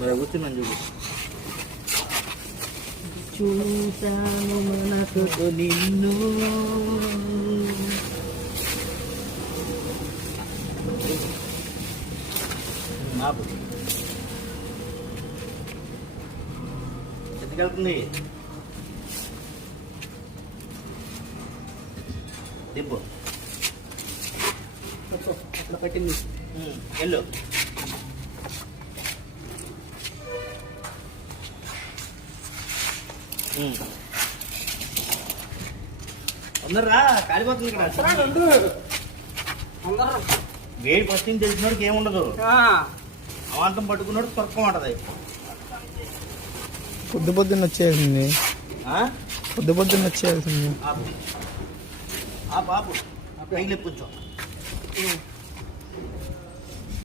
మరి కూర్చున్నాను చూడు. చూసాను మనకు నిన్ను ఎందుకు వెళ్తుంది దిబ్బు అట్లా పట్టింది. వెళ్ళు. అందరా కాలిపోతుంది ఇక్కడ. వేడి ఫస్ట్ నుంచి తెలిసినోడికి ఏముండదు, అవాంతం పట్టుకున్నాడు తొక్కమంటది. పొద్దున్న వచ్చేసింది, పొద్దున్న వచ్చేసింది. బాబు పైకి కొంచెం